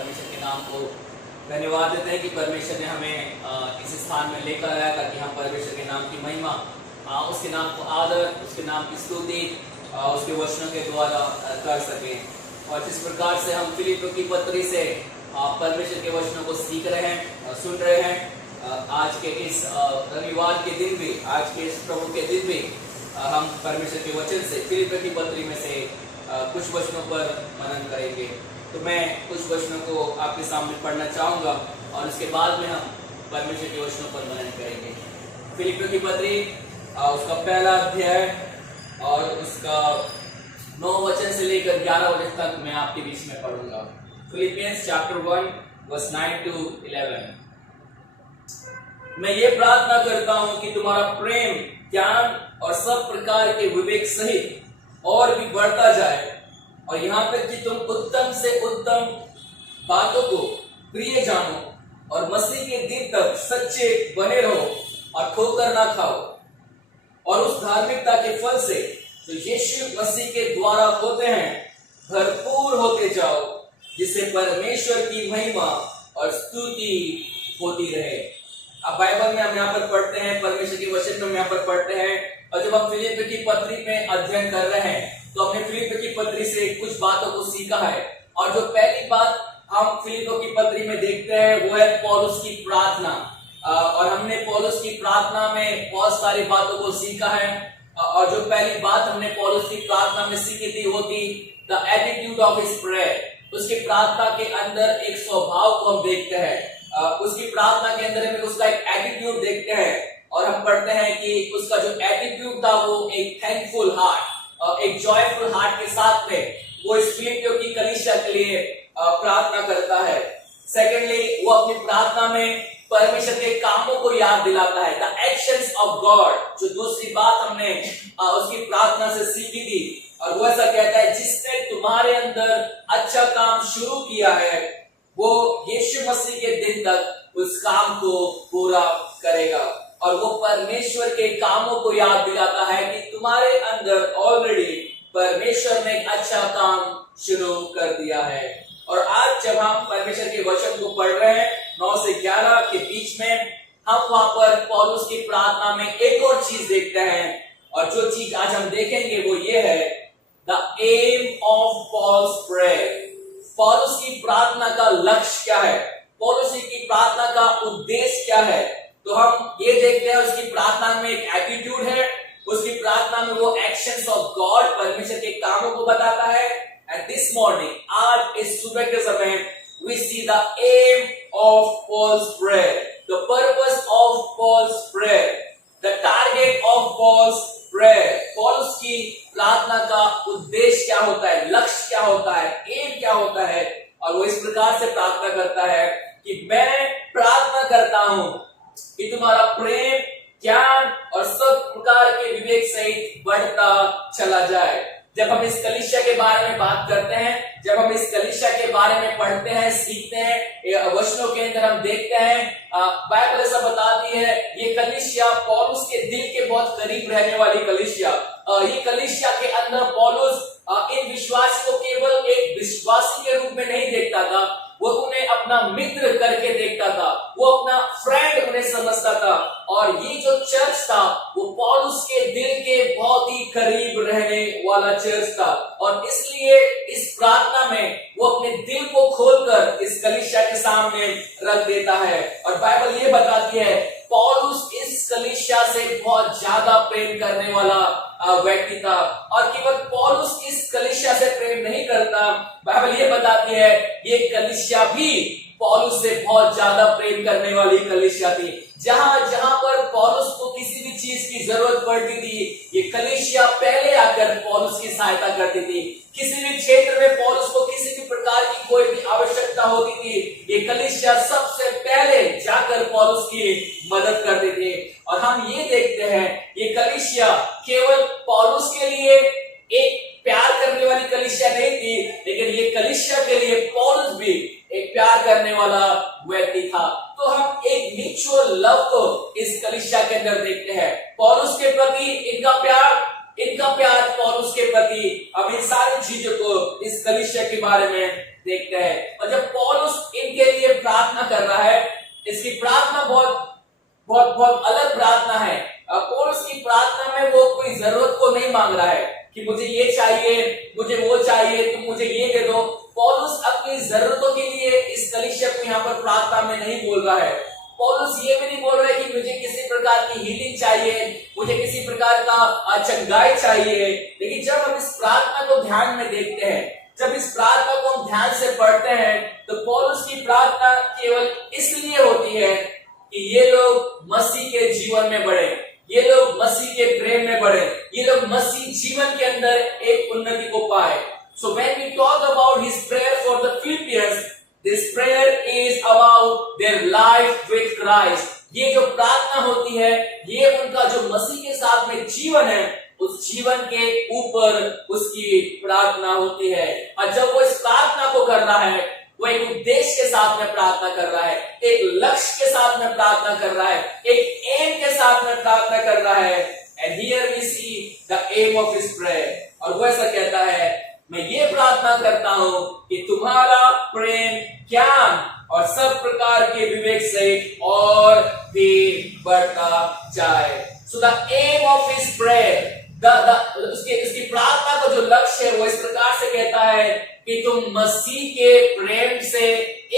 परमेश्वर के नाम को धन्यवाद देते हैं कि परमेश्वर ने हमें इस स्थान में लेकर आया ताकि हम परमेश्वर के नाम की महिमा, उसके नाम को आदर, उसके नाम की स्तुति उसके वचनों के द्वारा कर सकें। और जिस प्रकार से हम फिलिपियों की पत्री से परमेश्वर के वचनों को सीख रहे हैं, सुन रहे हैं, आज के इस रविवार के दिन भी, आज के इस प्रभु के दिन भी हम परमेश्वर के वचन से फिलिपियों की पत्री में से कुछ वचनों पर मनन करेंगे। तो मैं कुछ वचनों को आपके सामने पढ़ना चाहूंगा और उसके बाद में हम परमेश्वर के वचनों पर मनन करेंगे। फिलिपियों की पत्री उसका पहला अध्याय और उसका 9 वचन से लेकर 11 वचन तक मैं आपके बीच में पढ़ूंगा। Philippians chapter 1 verse 9 to 11। मैं ये प्रार्थना करता हूं कि तुम्हारा प्रेम, ज्ञान और सब प्रकार के विवेक सहित और भी बढ़ता जाए, और यहाँ पे कि तुम उत्तम से उत्तम बातों को प्रिय जानो और मसीह के दिन तक सच्चे बने रहो और ठोकर ना खाओ, और उस धार्मिकता के फल से जो यीशु मसीह के द्वारा होते हैं भरपूर होते जाओ, जिससे परमेश्वर की महिमा और स्तुति होती रहे। अब बाइबल में हम यहाँ पर पढ़ते हैं, परमेश्वर के वचन में हम यहाँ पर पढ़ते हैं, और जब हम फिलिपियों की पत्री में अध्ययन कर रहे हैं तो हमने फिलिपियों की पत्री से कुछ बातों को सीखा है। और जो पहली बात हम फिलिपियों की पत्री में देखते हैं वो है पौलुस की प्रार्थना। और हमने पौलुस की प्रार्थना में बहुत सारी बातों को सीखा है। और जो पहली बात हमने पौलुस की प्रार्थना में सीखी थी वो थी the attitude of his prayer. उसकी प्रार्थना के अंदर एक स्वभाव को हम देखते हैं, उसकी प्रार्थना के अंदर में उसका एक एटीट्यूड देखते हैं। और हम पढ़ते हैं कि उसका जो एटीट्यूड था वो एक थैंकफुल हार्ट, एक जॉयफुल हार्ट के साथ में वो इस फिलिपियों की कलीसिया के लिए प्रार्थना करता है। सेकेंडली, वो अपनी प्रार्थना में परमेश्वर के कामों को याद दिलाता है, द एक्शंस ऑफ गॉड। जो दूसरी बात हमने उसकी प्रार्थना से सीखी थी, और वो ऐसा कहता है जिसने तुम्हारे अंदर अच्छा काम शुरू किया है वो यीशु मसीह के दिन तक उस काम को पूरा करेगा। और वो परमेश्वर के कामों को याद दिलाता है कि तुम्हारे अंदर ऑलरेडी परमेश्वर ने एक अच्छा काम शुरू कर दिया है। और आज जब हम परमेश्वर के वचन को पढ़ रहे हैं 9 से 11 के बीच में, हम वहां पर पौलुस की प्रार्थना में एक और चीज देखते हैं, और जो चीज आज हम देखेंगे वो ये है the aim of Paul's prayer. पौलुस की प्रार्थना का लक्ष्य क्या है, पौलुस की प्रार्थना का उद्देश्य क्या है। तो हम ये देखते हैं उसकी प्रार्थना में एक एटीट्यूड है, उसकी प्रार्थना में वो एक्शंस ऑफ गॉड, परमेश्वर के कामों को बताता है। एंड दिस मॉर्निंग, आज इस सुबह के समय, we see the aim of Paul's prayer, the purpose of Paul's prayer, the target of Paul's prayer. पौलुस की प्रार्थना का उद्देश्य क्या होता है, लक्ष्य क्या होता है, एम क्या होता है। और वो इस प्रकार से प्रार्थना करता है कि मैं प्रार्थना करता हूं कि तुम्हारा प्रेम, ज्ञान और सब प्रकार के विवेक सहित बढ़ता चला जाए। जब हम इस कलीसिया के बारे में बात करते हैं, जब हम इस कलीसिया के बारे में पढ़ते हैं, सीखते हैं, वचनों के अंदर हम देखते हैं, बाइबल ऐसा बताती है ये कलीसिया पौलुस के दिल के बहुत करीब रहने वाली कलीसिया। ये कलीसिया के अंदर पौलुस इन विश्वासी को केवल एक विश्वासी के रूप में नहीं देखता था, वो उन्हें अपना मित्र करके देखता था, वो अपना फ्रेंड उन्हें समझता था। और ये जो चर्च था वो पौलुस के दिल के बहुत ही करीब रहने वाला चर्च था। और इसलिए इस प्रार्थना में वो अपने दिल को खोलकर इस कलीसिया के सामने रख देता है। और बाइबल ये बताती है पौलुस इस कलीसिया से बहुत ज्यादा प्रेम करने वाला व्यक्ति था। और केवल पौलुस इस कलीसिया से प्रेम नहीं करता, बाइबल ये बताती है ये कलीसिया भी पौलुस से बहुत ज्यादा प्रेम करने वाली कलीसिया थी। जहां जहां पर पौलुस को किसी भी चीज की जरूरत पड़ती थी, ये कलीसिया पहले आकर पौलुस की सहायता करती थी। किसी भी क्षेत्र में पौलुस को किसी भी प्रकार की कोई भी आवश्यकता होती थी, ये कलीसिया सबसे पहले जाकर पौलुस की मदद करते थे। और हम ये देखते हैं ये कलीसिया केवल पौलुस के लिए एक प्यार करने वाली कलीसिया नहीं थी, लेकिन ये कलीसिया के लिए पौलुस भी एक प्यार करने वाला व्यक्ति था। तो हम एक म्यूचुअल लव को इस कलीसिया के अंदर देखते हैं। पौलुस के प्रति इनका प्यार पौलुस के प्रति, अब इन सारी चीजों को इस कलीसिया के बारे में देखते हैं। और जब पौलुस इनके लिए प्रार्थना कर रहा है, इसकी प्रार्थना बहुत बहुत बहुत अलग प्रार्थना है। पौलुस की प्रार्थना में वो कोई जरूरत को नहीं मांग रहा है कि मुझे ये चाहिए, मुझे वो चाहिए, तुम मुझे ये दे दो। पौलुस अपनी जरूरतों के लिए इस कलीसिया को यहाँ पर प्रार्थना में नहीं बोल रहा है। पौलुस ये भी नहीं बोल रहा है कि मुझे किसी प्रकार की हीलिंग चाहिए, मुझे किसी प्रकार का चंगाई चाहिए। लेकिन जब हम इस प्रार्थना को ध्यान में देखते हैं, जब इस प्रार्थना को हम ध्यान से पढ़ते हैं, तो पौलुस की प्रार्थना केवल इसलिए होती है कि ये लोग मसीह के जीवन में बढ़े, ये लोग मसीह के प्रेम में बढ़े, ये लोग मसीह जीवन के अंदर एक उन्नति को पाए। So when we talk about his prayer for the Philippians, this prayer is about their life with Christ. ये जो प्रार्थना होती है, ये उनका जो मसीह के साथ में जीवन है, उस जीवन के ऊपर उसकी प्रार्थना होती है। और जब वो इस प्रार्थना को कर रहा है, वो एक उद्देश्य के साथ में प्रार्थना कर रहा है, एक लक्ष्य के साथ में प्रार्थना कर रहा है, एक एम के साथ में प्रार्थना कर रहा है। And here we see the aim of his prayer. और वो ऐसा कहता है, मैं ये प्रार्थना करता हूं कि तुम्हारा प्रेम ज्ञान और सब प्रकार के विवेक सहित और भी बढ़ता जाए। So the aim of his prayer, उसकी प्रार्थना का जो लक्ष्य है, वो इस प्रकार से कहता है कि तुम मसीह के प्रेम से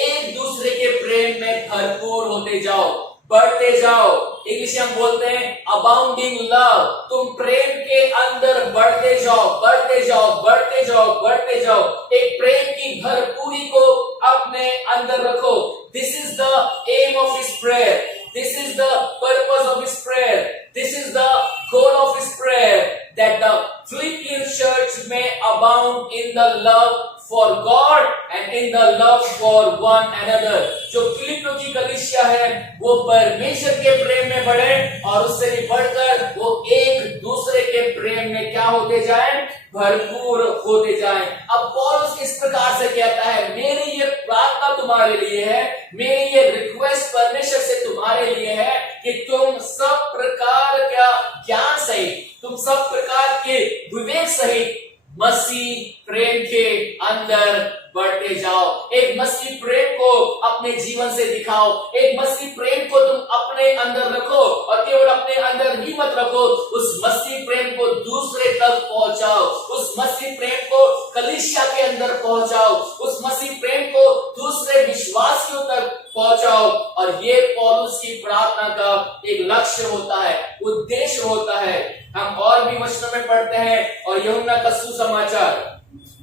एक दूसरे के प्रेम में भरपूर होते जाओ, बढ़ते जाओ। इंग्लिश में हम बोलते हैं अबाउंडिंग लव। तुम प्रेम के अंदर बढ़ते जाओ, बढ़ते जाओ, बढ़ते जाओ, बढ़ते जाओ। एक प्रेम की भरपूरी को अपने अंदर रखो। This is the aim of his prayer, this is the purpose of his prayer, this is the goal of his prayer, that the Philippian church may abound in the love for God and in the love for one another. जो फिलिपियों की कलीसिया है, वो परमेश्वर के प्रेम में बढ़े और उससे भी बढ़कर वो एक दूसरे के प्रेम में क्या होते जाएं, भरपूर होते जाएं। अब पौलुस इस प्रकार से कहता है, मेरी ये प्रार्थना तुम्हारे लिए है, मेरी ये रिक्वेस्ट परमेश्वर से तुम्हारे लिए है कि तुम सब प्रकार का ज्ञान सहित, तुम सब प्रकार के विवेक सहित मसीह प्रेम के अंदर बढ़ते जाओ। एक मसीह प्रेम को अपने जीवन से दिखाओ, एक मसीह प्रेम को तुम अपने अंदर रखो और केवल अपने अंदर ही मत रखो, उस मसीह प्रेम को दूसरे तक पहुंचाओ, उस मसीह प्रेम को कलीसिया के अंदर पहुंचाओ, उस मसीह प्रेम को दूसरे विश्वासियों तक पहुंचाओ। और ये पौलुस की प्रार्थना का एक लक्ष्य होता है, उद्देश्य होता है। हम और भी वचनों में पढ़ते हैं और यूहन्ना का सुसमाचार,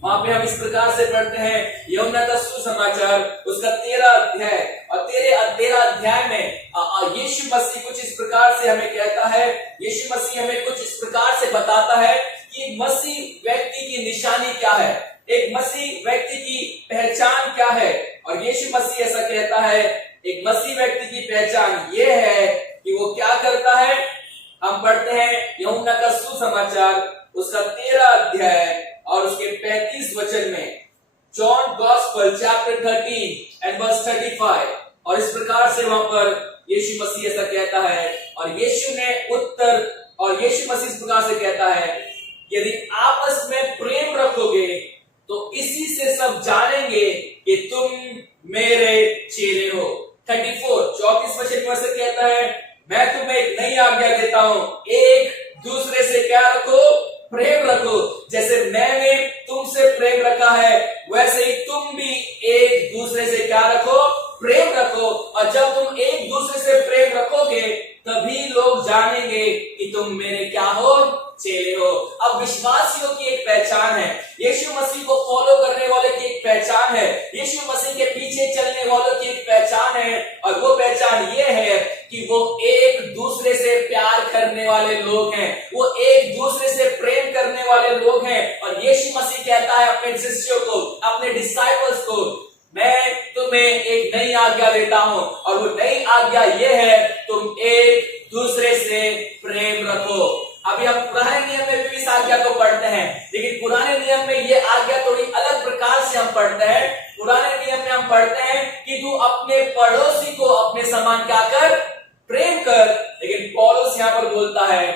वहां पे हम इस प्रकार से पढ़ते हैं, यूहन्ना का सुसमाचार उसका 13 अध्याय और 13 अध्याय में यीशु मसीह कुछ इस प्रकार से हमें कहता है, यीशु मसीह हमें कुछ इस प्रकार से बताता है कि मसीह व्यक्ति की निशानी क्या है, एक मसीह व्यक्ति की पहचान क्या है। और यीशु मसीह ऐसा कहता है, एक मसीह व्यक्ति की पहचान ये है कि वो क्या करता है। हम पढ़ते हैं यूहन्ना का सुसमाचार उसका 13 अध्याय और उसके 35 वचन में, John gospel chapter 13 and verse 35। और इस प्रकार से वहां पर यीशु मसीह ऐसा कहता है, और यीशु मसीह इस प्रकार से कहता है, यदि आपस में प्रेम रखोगे तो इसी से सब जानेंगे कि तुम मेरे चेले हो। 34 वचन से कहता है, मैं तुम्हें एक नई आज्ञा देता हूं, एक दूसरे से क्या रखो, प्रेम रखो। जैसे मैंने तुमसे प्रेम रखा है, वैसे ही तुम भी एक दूसरे से क्या रखो, प्रेम रखो। और जब तुम एक दूसरे से प्रेम रखोगे, तभी लोग जानेंगे कि तुम मेरे क्या हो, चेले हो। अब विश्वासियों की एक पहचान है, यीशु मसीह को फॉलो करने वाले की एक पहचान है, यीशु मसीह के पीछे चलने वालों की एक पहचान है। और वो पहचान ये है कि वो एक दूसरे से प्यार करने वाले लोग हैं, वो एक दूसरे से प्रेम करने वाले लोग हैं। और यीशु मसीह कहता है अपने शिष्यों को, अपने डिसाइपल्स को, मैं तुम्हें एक नई आज्ञा देता हूं, और वो नई आज्ञा ये है, तुम एक दूसरे से प्रेम रखो। अभी हम पुराने नियम में भी इस आज्ञा को पढ़ते हैं, लेकिन पुराने नियम में ये आज्ञा थोड़ी अलग प्रकार से हम पढ़ते हैं। पुराने नियम में हम पढ़ते हैं कि तू अपने पड़ोसी को अपने समान क्या कर, प्रेम कर। लेकिन पौलुस यहाँ पर बोलता है,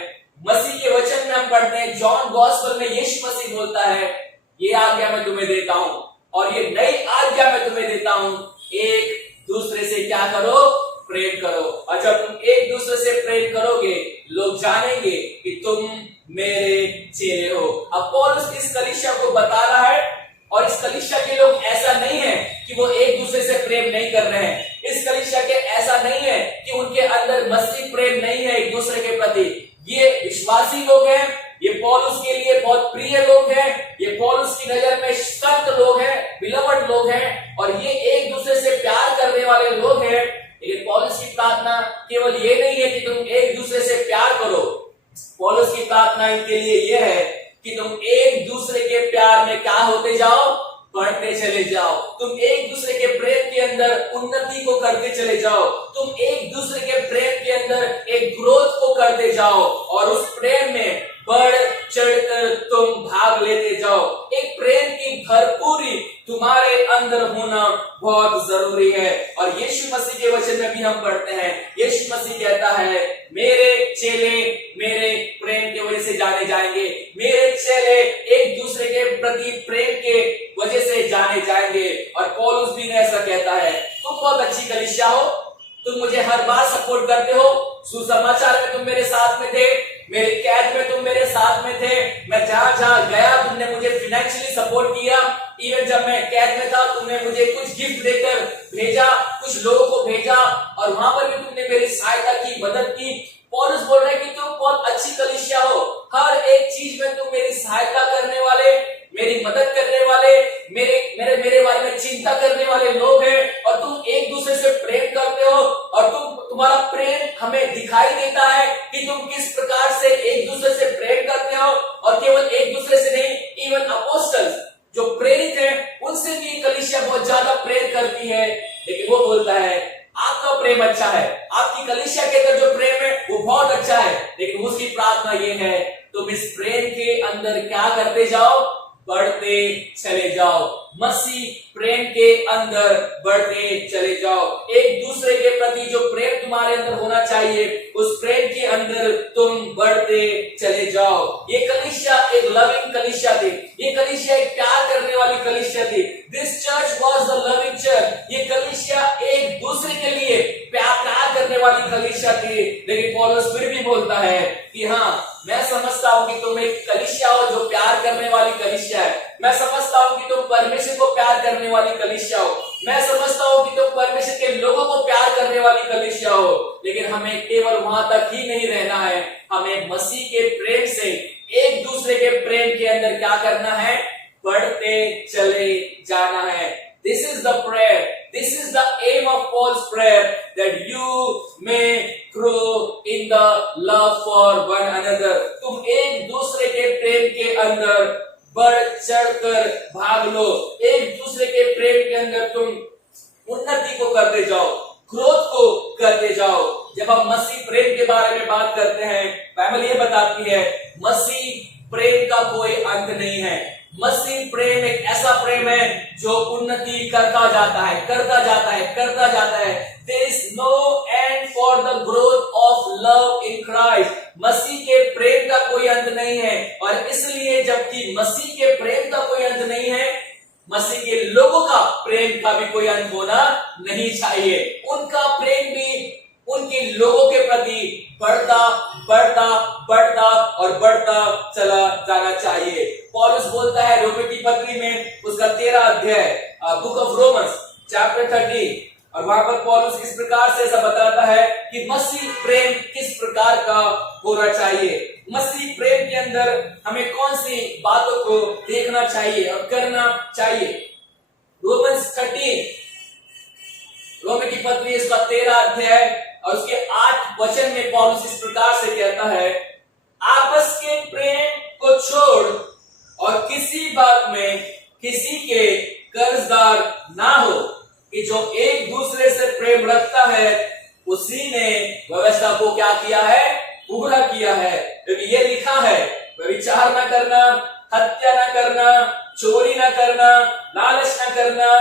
मसीह के वचन में हम पढ़ते हैं, जॉन गॉस्पेल में यीशु मसीह बोलता है, ये आज्ञा मैं तुम्हें देता हूं, और ये नई आज्ञा मैं तुम्हें देता हूं, एक दूसरे से क्या करो, प्रेम करो। और जब तुम एक दूसरे से प्रेम करोगे, लोग जानेंगे कि तुम मेरे चेले हो। अब पौलुस इस कलीसिया को बता रहा है, और इस कलीसिया के लोग ऐसा नहीं है कि वो एक दूसरे से प्रेम नहीं कर रहे हैं। इस कलीसिया के ऐसा नहीं है कि उनके अंदर मसीह प्रेम नहीं है एक दूसरे के प्रति। ये विश्वासी लोग हैं, ये पौलुस के लिए बहुत प्रिय लोग हैं, ये पौलुस की नजर में संत लोग हैं, बिलवड लोग हैं, और ये एक दूसरे से प्यार करने वाले लोग हैं। लेकिन पौलुस की प्रार्थना केवल ये नहीं है कि तुम एक दूसरे से प्यार करो। पौलुस की प्रार्थना इनके लिए यह है कि तुम एक दूसरे के प्यार में क्या होते जाओ, बढ़ते चले जाओ। तुम एक दूसरे के प्रेम के अंदर उन्नति को करते चले जाओ। तुम एक दूसरे के प्रेम के अंदर एक ग्रोथ को करते जाओ, और उस प्रेम में बढ़ चढ़कर तुम भाग लेते जाओ। एक प्रेम की भरपूरी तुम्हारे अंदर होना बहुत जरूरी है। और यीशु मसीह के वचन में भी हम पढ़ते हैं, यीशु मसीह कहता है, मेरे चेले मेरे प्रेम के वजह से जाने जाएंगे। मेरे चेले एक दूसरे के प्रति प्रेम के वजह से जाने जाएंगे। और पौलुस भी ऐसा कहता है, तुम बहुत अच्छी कलीसिया हो, तुम मुझे हर बार सपोर्ट करते हो। सुसमाचार में तुम मेरे साथ में थे, मेरे कैद में तुम मेरे साथ में थे, मैं जहां जहां गया तुमने मुझे फाइनेंशियली सपोर्ट किया। इवन जब मैं कैद में था तुमने मुझे कुछ गिफ्ट देकर भेजा, कुछ लोगों को भेजा, और वहां पर भी तुमने मेरी सहायता की, मदद की। पौलुस बोल रहा है कि तुम बहुत अच्छी कलीसिया हो, हर एक चीज में तुम मेरी सहायता करने वाले, मेरी मदद करने वाले, मेरे बारे में चिंता करने वाले लोग हैं, और तुम एक दूसरे से प्रेम करते हो। और तुम्हारा प्रेम हमें दिखाई देता है कि तुम किस प्रकार से एक दूसरे से प्रेम करते हो। और केवल एक दूसरे से नहीं, इवन अपोस्टल्स जो प्रेरित हैं उनसे भी कलीसिया बहुत ज्यादा प्रेम करती है। लेकिन वो बोलता है आपका प्रेम अच्छा है, आपकी कलीसिया के अंदर जो प्रेम है वो बहुत अच्छा है, लेकिन उसकी प्रार्थना ये है तुम इस प्रेम के अंदर क्या करते जाओ, बढ़ते चले जाओ। मसीह प्रेम के अंदर बढ़ते चले जाओ। एक दूसरे के प्रति जो प्रेम तुम्हारे अंदर होना चाहिए, उस प्रेम के अंदर तुम बढ़ते चले जाओ। ये कलीसिया एक लविंग कलीसिया थी, ये कलीसिया एक प्यार करने वाली कलीसिया थी। This church was the loving church. ये कलीसिया एक दूसरे के लिए प्यार करने वाली कलीसिया थी। लेकिन पौलुस फिर भी बोलता है कि हाँ, मैं समझता हूं कि तुम एक कलीसिया हो जो प्यार करने वाली कलीसिया है। मैं समझता हूं कि तुम परमेश्वर को प्यार करने वाली कलीसिया हो। मैं समझता हूं कि तुम परमेश्वर के लोगों को प्यार करने वाली कलीसिया हो। लेकिन हमें केवल वहां तक ही नहीं रहना है, हमें मसीह के प्रेम से एक दूसरे के प्रेम के अंदर क्या करना है, बढ़ते चले जाना है। This is the prayer. This is the aim of Paul's prayer, that you may grow in the love for one another. तुम एक दूसरे के प्रेम के अंदर बढ़ चढ़कर भाग लो। एक दूसरे के प्रेम के अंदर तुम उन्नति को करते जाओ, ग्रोथ को करते जाओ। जब हम मसीह प्रेम के बारे में बात करते हैं, बाइबल ये बताती है मसीह प्रेम का कोई अंत नहीं है। मसीह प्रेम एक ऐसा प्रेम है जो उन्नति करता जाता है, करता जाता है, करता जाता है। There is no end for the growth of love in Christ. मसीह के प्रेम का कोई अंत नहीं है, और इसलिए जबकि मसीह के प्रेम का कोई अंत नहीं है, मसीह के लोगों का प्रेम का भी कोई अंत होना नहीं चाहिए। उनका प्रेम भी उनके लोगों के प्रति बढ़ता बढ़ता बढ़ता और बढ़ता चला जाना चाहिए। पौलुस बोलता है रोमी की पत्री में उसका 13 अध्याय, बुक ऑफ रोमन्स चैप्टर 13, और वहां पर पौलुस इस प्रकार से ऐसा बताता है कि मसीह प्रेम किस प्रकार का होना चाहिए, मसीह प्रेम के अंदर हमें कौन सी बातों को देखना चाहिए और करना चाहिए। रोमन्स 13, रोमी की पत्री इसका 13 अध्याय और उसके 8 वचन में पौलुस इस प्रकार से कहता है, आपस के प्रेम को छोड़ और किसी बात में किसी के कर्जदार ना हो, कि जो एक दूसरे से प्रेम रखता है उसी ने व्यवस्था को क्या किया है, पूरा किया है। क्योंकि ये लिखा है, व्यभिचार न करना, हत्या न करना, चोरी न करना, लालच न करना,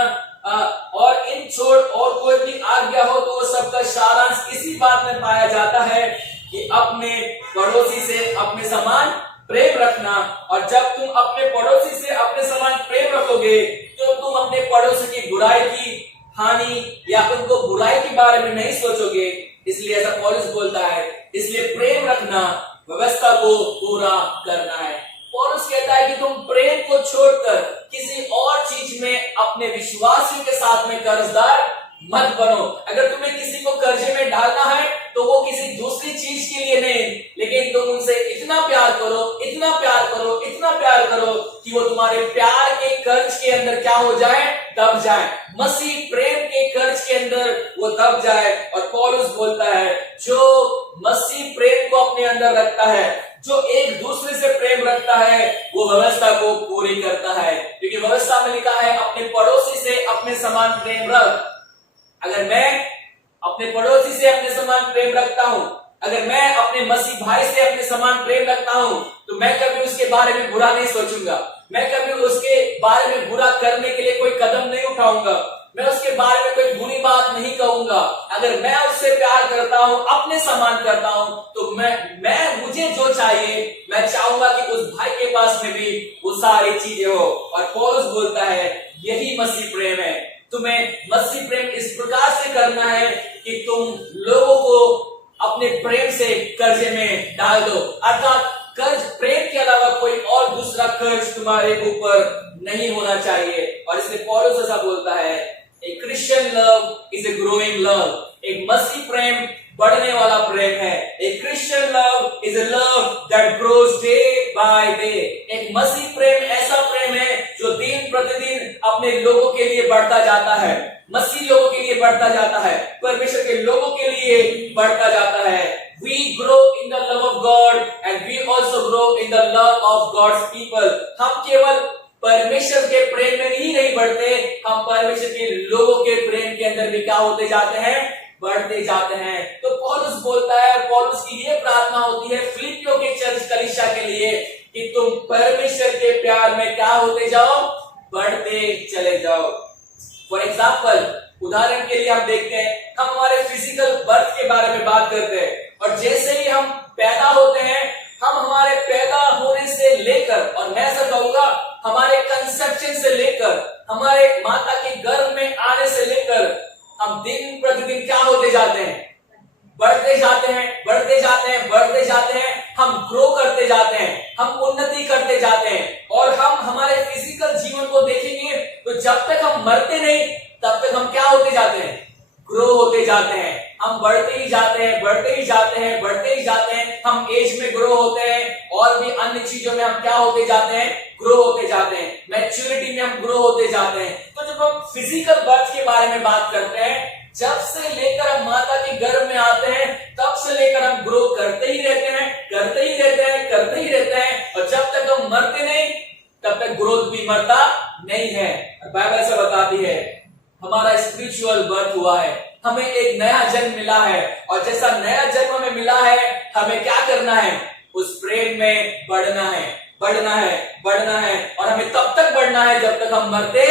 और इन छोड़ और कोई भी आज्ञा हो तो सबका सारांश इसी बात में पाया जाता है कि अपने पड़ोसी से अपने समान प्रेम रखना। और जब तुम अपने पड़ोसी से अपने समान प्रेम रखोगे तो तुम अपने पड़ोसी की बुराई की हानि या उनको बुराई के बारे में नहीं सोचोगे। इसलिए ऐसा पौलुस बोलता है, इसलिए प्रेम रखना, व्यवस्था को पूरा करना है। पौलुस कहता है कि तुम प्रेम को छोड़कर किसी और चीज में अपने विश्वासियों के साथ में कर्जदार मत बनो। अगर तुम्हें किसी को कर्जे में डालना है तो वो किसी दूसरी चीज के लिए नहीं, लेकिन तुम उनसे इतना प्यार करो, इतना प्यार करो, इतना प्यार करो कि वो तुम्हारे प्यार के कर्ज के अंदर क्या हो जाए, दब जाए। मसीह प्रेम के कर्ज के अंदर वो दब जाए। और पौलुस बोलता है, जो मसीह प्रेम को अपने अंदर रखता है, जो एक दूसरे से प्रेम रखता है, वो व्यवस्था को पूरी करता है। क्योंकि व्यवस्था में लिखा है, अपने पड़ोसी से अपने समान प्रेम रख। अगर मैं अपने पड़ोसी से अपने समान प्रेम रखता हूं, अगर मैं अपने मसीह भाई से अपने समान प्रेम रखता हूं, तो मैं कभी उसके बारे में बुरा नहीं सोचूंगा, मैं कभी उसके बारे में बुरा करने के लिए कोई कदम नहीं उठाऊंगा, मैं उसके बारे में कोई बुरी बात नहीं कहूंगा। अगर मैं उससे प्यार करता हूं, अपने समान करता हूं, तो मैं मुझे जो चाहिए, मैं चाहूंगा कि उस भाई के पास में भी वो सारी चीजें हो। और पौलुस बोलता है, यही मसीह प्रेम है। तुम्हें मसीह प्रेम इस प्रकार से करना है कि तुम लोगों को अपने प्रेम से कर्जे में डाल दो, अर्थात कर्ज, प्रेम के अलावा कोई और दूसरा कर्ज तुम्हारे ऊपर नहीं होना चाहिए। और इसलिए पौलुस ऐसा बोलता है, ए Christian love is a growing love. एक मसीह प्रेम बढ़ने वाला प्रेम है। ए Christian love is a love that grows day by day. एक मसीह प्रेम ऐसा प्रेम है जो दिन प्रतिदिन अपने लोगों के लिए बढ़ता जाता है, मसीह लोगों के लिए बढ़ता जाता है, परमेश्वर के लोगों के लिए बढ़ता जाता है। We grow in the love of God and we also grow in the love of God's people. हम केवल परमेश्वर के प्रेम में ही नहीं बढ़ते, हम परमेश्वर के लोगों के प्रेम के अंदर भी क्या होते जाते हैं, बढ़ते जाते हैं। तो पौलुस बोलता है, पौलुस की ये प्रार्थना होती है फिलिप्पियों के चर्च कलीसिया के लिए कि तुम परमेश्वर के प्यार में क्या होते जाओ, बढ़ते चले जाओ। फॉर एग्जाम्पल, उदाहरण के लिए हम देखते हैं, हम हमारे फिजिकल बर्थ के बारे में बात करते हैं, और जैसे ही हम पैदा होते हैं, हम हमारे पैदा होने से लेकर, और मैं ऐसा कहूंगा हमारे कंसेप्शन से लेकर, हमारे माता के गर्भ में आने से लेकर, हम दिन प्रतिदिन क्या होते जाते हैं, बढ़ते जाते हैं, बढ़ते जाते हैं, बढ़ते जाते हैं। हम ग्रो करते जाते हैं, हम उन्नति करते जाते हैं। और हम हमारे फिजिकल जीवन को देखेंगे तो जब तक हम मरते नहीं, तब तक हम क्या होते जाते हैं, ग्रो होते जाते हैं। हम बढ़ते ही जाते हैं, बढ़ते ही जाते हैं, बढ़ते ही जाते हैं। हम एज में ग्रो होते हैं, और भी अन्य चीजों में हम क्या होते जाते हैं, ग्रो होते जाते हैं। मैच्योरिटी में हम ग्रो होते जाते हैं। तो जब हम फिजिकल बर्थ के बारे में बात करते हैं, जब से लेकर हम माता के गर्भ में आते हैं, तब से लेकर हम ग्रो करते ही रहते हैं, करते ही रहते हैं, करते ही रहते हैं। और जब तक हम मरते नहीं, तब तक ग्रोथ भी मरता नहीं है। बाइबल ऐसा बताती है, हमारा स्पिरिचुअल बर्थ हुआ है, हमें एक नया जन्म मिला है, और जैसा नया जन्म हमें मिला है, हमें क्या करना है, उस प्रेम में बढ़ना है, बढ़ना है, बढ़ना है। और हमें तब तक बढ़ना है जब तक हम मरते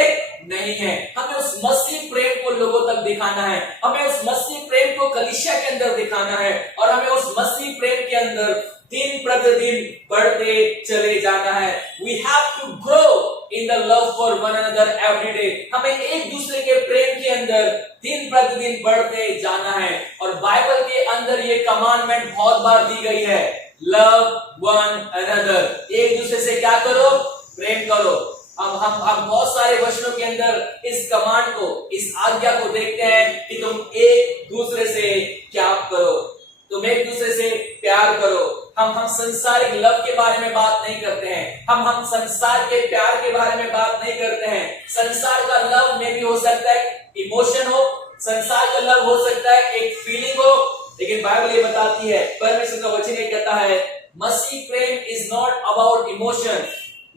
नहीं है। हमें उस मसीह प्रेम को लोगों तक दिखाना है, हमें उस मसीह प्रेम को कलीसिया के अंदर दिखाना है, और हमें उस मसीह प्रेम के अंदर दिन प्रतिदिन बढ़ते चले जाना है। We have to grow in the love for one another every day. हमें एक दूसरे के प्रेम के अंदर दिन प्रतिदिन बढ़ते जाना है। और बाइबल के अंदर ये कमांडमेंट बहुत बार दी गई है, लव वन अनदर। एक दूसरे से क्या करो, प्रेम करो। हम बहुत सारे वचनों के अंदर इस कमांड को, इस आज्ञा को देखते हैं कि तुम एक दूसरे से क्या करो, तुम एक दूसरे से प्यार करो। हम संसारिक लव के बारे में बात नहीं करते हैं, हम संसार के प्यार के बारे में बात नहीं करते हैं। संसार का लव में भी हो सकता है इमोशन हो, संसार का लव हो सकता है एक फीलिंग हो, लेकिन बाइबल ये बताती है, परमेश्वर का वचन ये कहता है, मसीह प्रेम इज नॉट अबाउट इमोशन।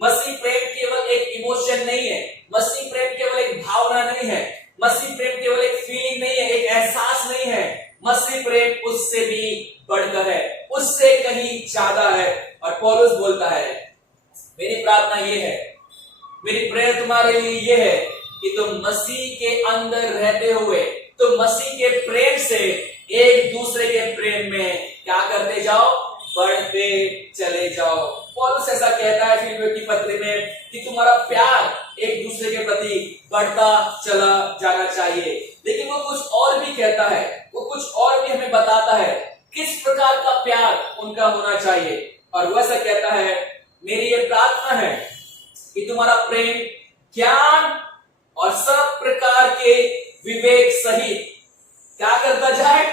मसीह प्रेम केवल एक इमोशन नहीं है, मसीह प्रेम केवल एक भावना नहीं है, मसीह प्रेम केवल एक फीलिंग नहीं है, एक एहसास नहीं है। मसीह प्रेम उससे भी बढ़कर है, उससे कहीं ज्यादा है। और पौलुस बोलता है, मेरी प्रार्थना ये है, मेरी प्रेयर तुम्हारे लिए ये है कि तुम मसीह के अंदर रहते हुए, तुम मसीह के प्रेम से एक दूसरे के प्रेम में क्या करते जाओ, बढ़ते चले जाओ। पौलुस ऐसा कहता है फिलिप्पियों की पत्री में कि तुम्हारा प्यार एक दूसरे के प्रति बढ़ता चला जाना चाहिए। लेकिन वो कुछ और भी कहता है, वो कुछ और भी हमें बताता है किस प्रकार का प्यार उनका होना चाहिए। और वो ऐसा कहता है, मेरी ये प्रार्थना है कि तुम्हारा प्रेम ज्ञान और सब प्रकार के विवेक सहित क्या करता जाए,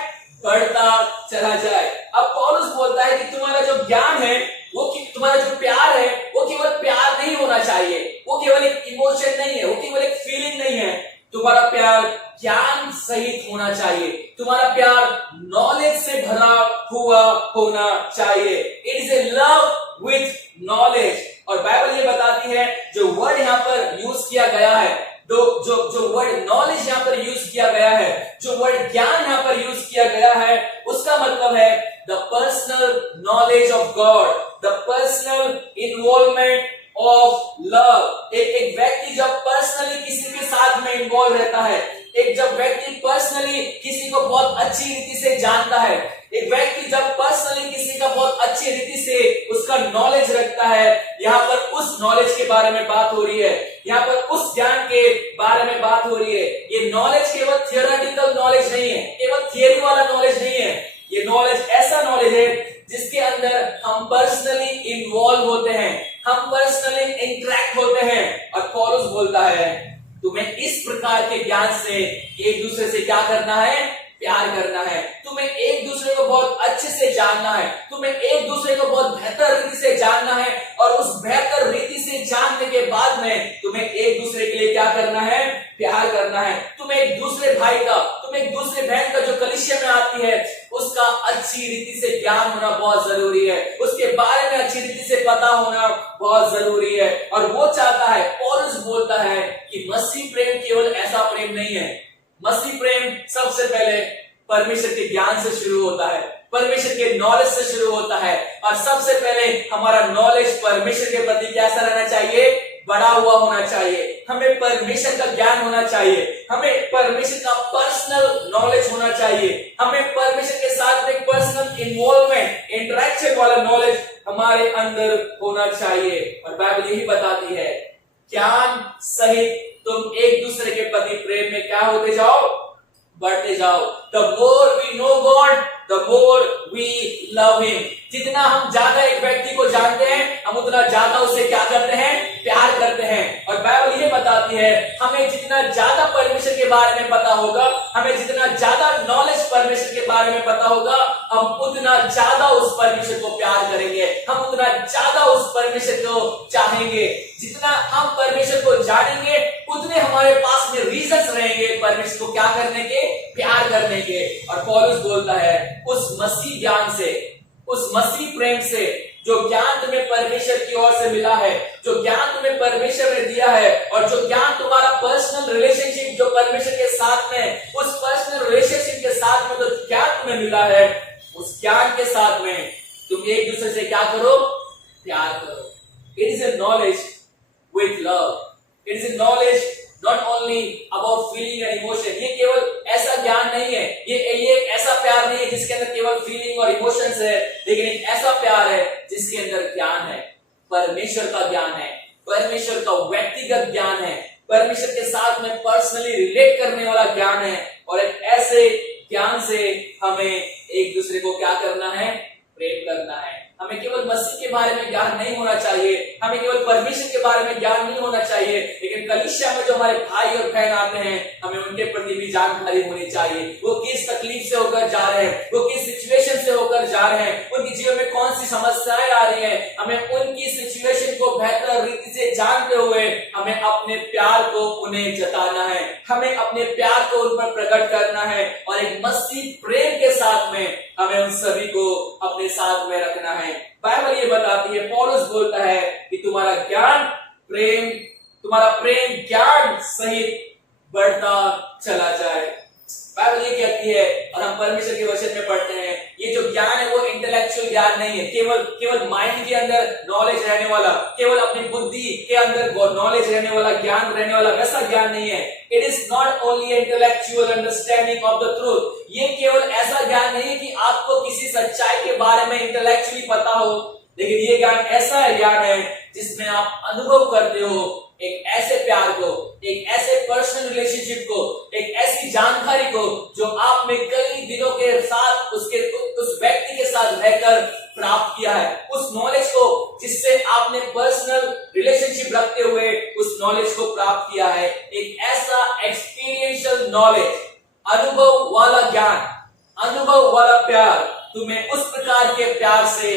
बढ़ता चला जाए। अब पौलुस बोलता है कि तुम्हारा जो ज्ञान है, वो तुम्हारा जो प्यार है, वो केवल प्यार नहीं होना चाहिए, वो केवल एक इमोशन नहीं है, वो केवल एक फीलिंग नहीं है। तुम्हारा प्यार ज्ञान सहित होना चाहिए, तुम्हारा प्यार नॉलेज से भरा हुआ होना चाहिए। It is a love with knowledge. और बाइबल ये बताती है, जो वर्ड यहाँ पर यूज किया गया है, जो वर्ड नॉलेज यहाँ पर यूज किया गया है, जो वर्ड ज्ञान यहाँ पर यूज किया गया है, उसका मतलब है the personal knowledge of God, the personal involvement of love. एक व्यक्ति जब पर्सनली किसी के साथ में इन्वॉल्व रहता है, जब व्यक्ति पर्सनली किसी को बहुत अच्छी रीति से जानता है, एक व्यक्ति जब पर्सनली किसी का बहुत अच्छी रीति से उसका नॉलेज रखता है, यहाँ पर उस नॉलेज के बारे में बात हो रही है, यहाँ पर उस ज्ञान के बारे में बात हो रही है। ये नॉलेज केवल थियोरेटिकल नॉलेज नहीं है, केवल थियरी वाला नॉलेज नहीं है। ये नॉलेज ऐसा नॉलेज है जिसके अंदर हम पर्सनली इन्वॉल्व होते हैं, हम पर्सनली इंटरेक्ट होते हैं। और पौलुस बोलता है, तुम्हें इस प्रकार के ज्ञान से एक दूसरे से क्या करना है, प्यार करना है। तुम्हें एक दूसरे को बहुत अच्छे से जानना है, तुम्हें एक दूसरे को बहुत बेहतर रीति से जानना है। और उस बेहतर रीति से जानने के बाद में तुम्हें एक दूसरे के लिए क्या करना है, प्यार करना है। तुम्हें एक दूसरे भाई का, तुम्हें एक दूसरे बहन का जो कलीसिया में आती है, उसका अच्छी रीति से ज्ञान होना बहुत जरूरी है, उसके बारे में अच्छी रीति से पता होना बहुत जरूरी है। और वो चाहता है, पौलुस बोलता है कि मसीह प्रेम केवल ऐसा प्रेम नहीं है। मसीह प्रेम सबसे पहले परमेश्वर के ज्ञान से शुरू होता है, परमेश्वर के नॉलेज से शुरू होता है। और सबसे पहले हमारा नॉलेज परमेश्वर के प्रति कैसा रहना चाहिए, बड़ा हुआ होना चाहिए। हमें परमेश्वर का ज्ञान होना चाहिए, हमें परमेश्वर का पर्सनल नॉलेज होना चाहिए, हमें परमेश्वर के साथ में पर्सनल इन्वॉल्वमेंट, इंटरेक्शन वाला नॉलेज हमारे अंदर होना चाहिए। और बाइबल यही बताती है, ज्ञान सहित तुम एक दूसरे के प्रति प्रेम में क्या होते जाओ, बढ़ते जाओ। The more we know God, the more we love Him. जितना हम ज्यादा एक व्यक्ति को जानते हैं, हम उतना ज्यादा उसे क्या करते हैं, प्यार करते हैं। और बाइबल ये बताती है, हमें जितना ज्यादा परमेश्वर के बारे में पता होगा, हमें जितना ज्यादा नॉलेज परमेश्वर के बारे में पता होगा, हम उतना ज्यादा उस परमेश्वर को प्यार करेंगे, हम उतना ज्यादा उस परमेश्वर को चाहेंगे। जितना हम परमेश्वर को जानेंगे, उतने हमारे पास में रीजंस रहेंगे परमेश्वर को क्या करने के, प्यार करने के। और पौलुस बोलता है, उस मसीह ज्ञान से, उस मसीह प्रेम से, जो ज्ञान तुम्हें परमेश्वर की ओर से मिला है, जो ज्ञान तुम्हें परमेश्वर ने दिया है, और जो ज्ञान तुम्हारा पर्सनल रिलेशनशिप जो परमेश्वर के साथ में, उस पर्सनल रिलेशनशिप के साथ में जो ज्ञान तुम्हें मिला है, उस ज्ञान के साथ में तुम एक दूसरे से क्या करो, प्यार करो। It is a knowledge with love. It is a knowledge not only about feeling and emotion. ये केवल ऐसा ज्ञान नहीं है, ये ऐसा प्यार नहीं है जिसके अंदर केवल फीलिंग और इमोशंस है, लेकिन एक ऐसा प्यार है जिसके अंदर ज्ञान है, परमेश्वर का ज्ञान है, परमेश्वर का व्यक्तिगत ज्ञान है, परमेश्वर के साथ में पर्सनली रिलेट करने वाला ज्ञान है। और एक ऐसे ज्ञान से हमें एक दूसरे को क्या करना है, प्रेम करना है। हमें केवल मसीह के बारे में ज्ञान नहीं होना चाहिए, हमें केवल परमेश्वर के बारे में ज्ञान नहीं होना चाहिए, लेकिन कलीसिया में जो हमारे भाई और बहन आते हैं, हमें उनके प्रति भी जानकारी होनी चाहिए। वो किस तकलीफ से होकर जा रहे हैं, वो किस सिचुएशन से होकर जा रहे हैं, उनके जीवन में कौन सी समस्याएं आ रही हैं, हमें उनकी सिचुएशन को बेहतर रीति से जानते हुए हमें अपने प्यार को उन्हें जताना है, हमें अपने प्यार को उन पर प्रकट करना है। और एक मसीह प्रेम के साथ में हमें उन सभी को अपने साथ में रखना है। बाइबल ये बताती है, पौलुस बोलता है कि तुम्हारा ज्ञान प्रेम, तुम्हारा प्रेम ज्ञान सहित बढ़ता चला जाए। बाइबल ये कहती है और हम परमेश्वर के वचन में पढ़ते हैं, ये जो ज्ञान है वो इंटेलेक्चुअल ज्ञान नहीं है, केवल माइंड के अंदर नॉलेज रहने वाला, केवल अपनी बुद्धि के अंदर नॉलेज रहने वाला, ज्ञान रहने वाला वैसा ज्ञान नहीं है। It is not only intellectual understanding of the truth, ये केवल ऐसा ज्ञान नहीं है कि आपको किसी सच्चाई के बारे में इंटेलेक्चुअली पता हो, लेकिन ये ज्ञान ऐसा ज्ञान है जिसमें आप अनुभव करते हो एक ऐसे प्यार को, एक ऐसे पर्सनल रिलेशनशिप को, एक ऐसी जानकारी को जो आपने कई दिनों के साथ उस व्यक्ति के साथ रहकर प्राप्त किया है, उस नॉलेज को जिससे आपने पर्सनल रिलेशनशिप रखते हुए उस नॉलेज को प्राप्त किया है, एक ऐसा एक्सपीरियंशियल नॉलेज, अनुभव वाला ज्ञान, अनुभव वाला प्यार। तुम्हें उस प्रकार के प्यार से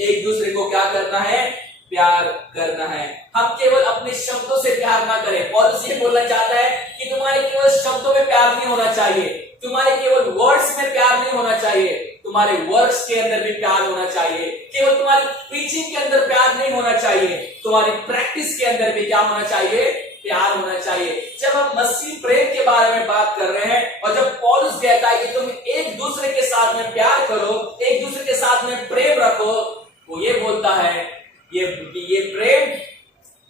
एक दूसरे को क्या करना है, प्यार करना है। हम केवल अपने शब्दों से प्यार ना करें। पौलुस ये बोलना चाहता है कि तुम्हारे केवल शब्दों में प्यार नहीं होना चाहिए, तुम्हारे केवल वर्ड्स में प्यार नहीं होना चाहिए, तुम्हारे वर्क्स के अंदर भी प्यार होना चाहिए। केवल तुम्हारी प्रीचिंग के अंदर प्यार नहीं होना चाहिए, तुम्हारी प्रैक्टिस के अंदर भी क्या होना चाहिए, प्यार होना चाहिए। जब हम मसीह प्रेम के बारे में बात कर रहे हैं और जब पौलुस कहता है कि तुम एक दूसरे के साथ में प्यार करो, एक दूसरे के साथ में प्रेम रखो, वो ये बोलता है ये प्रेम